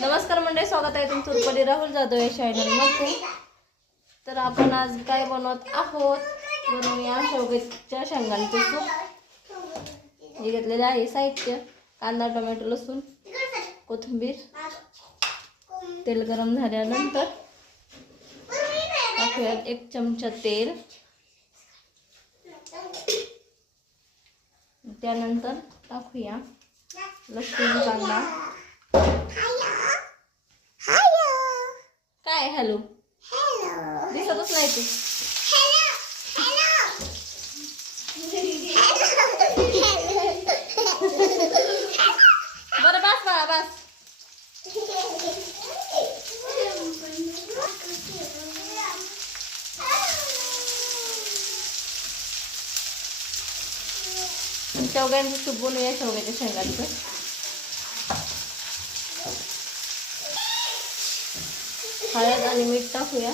नमस्कार मंडळी, स्वागत आहे तुमचं रुपाली राहुल जाधव या चॅनलमध्ये. तर आपण आज काय बनवत आहोत, बनवूया शेवग्याच्या शेंगांचे सूप. हे घेतलेले आहे साहित्य: कांदा, टोमॅटो, लसूण, कोथिंबीर. तेल गरम झाल्यानंतर टाकूया 1 चमचा तेल. त्यानंतर टाकूया लसूण, कांदा. काय हॅलो दिसतच नाही तू. बरं बस बाळा बस. शेवग्यांचं सूप बनवूया, शेवग्याच्या शेंगांचं. हळद आणि मीठ टाकूया.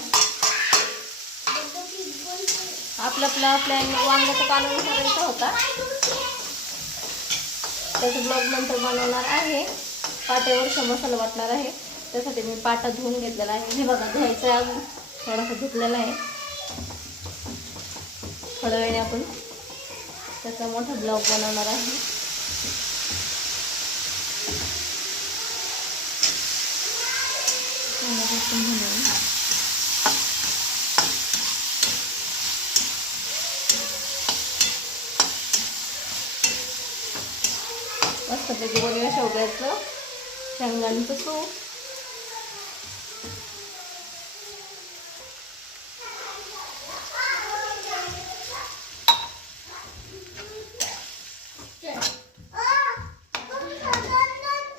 आपला प्लॅन वांग्याचा कालवण करायचा होता, त्याचा ब्लॉग नंतर बनवणार आहे. पाट्यावर मसाला वाटणार आहे, त्यासाठी मी पाटा धुवून घेतलेला आहे. हे बघा, धुवायचा आहे, अजून थोडासा धुतलेला आहे. थोड्या वेळाने आपण त्याचा मोठा ब्लॉग बनवणार आहे. मस्तपैकी बनवूया शेवग्याचं शेंगांचं सूप.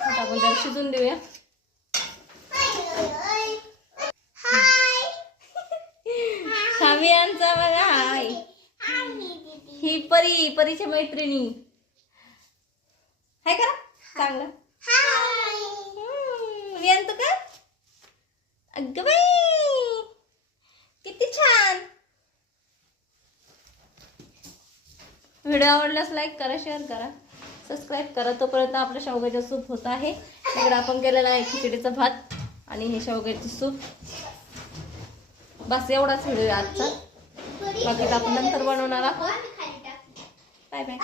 आपण त्याला शिजून देऊया. शामियांचा बघा, हाय. ही परीच्या मैत्रिणी हाय का चांगलं. तू का अगं बाई, किती छान. व्हिडिओ आवडल्यास लाईक करा, शेअर करा, सबस्क्राईब करा. तोपर्यंत आपलं शेवग्याचं सूप होत आहे. इकडे आपण केलेला आहे खिचडीचा भात आणि हे शेवग्याचं सूप. बस एवढाच व्हिडिओ आजचा. बाकी आपण नंतर बनवणार आहोत. Bye bye.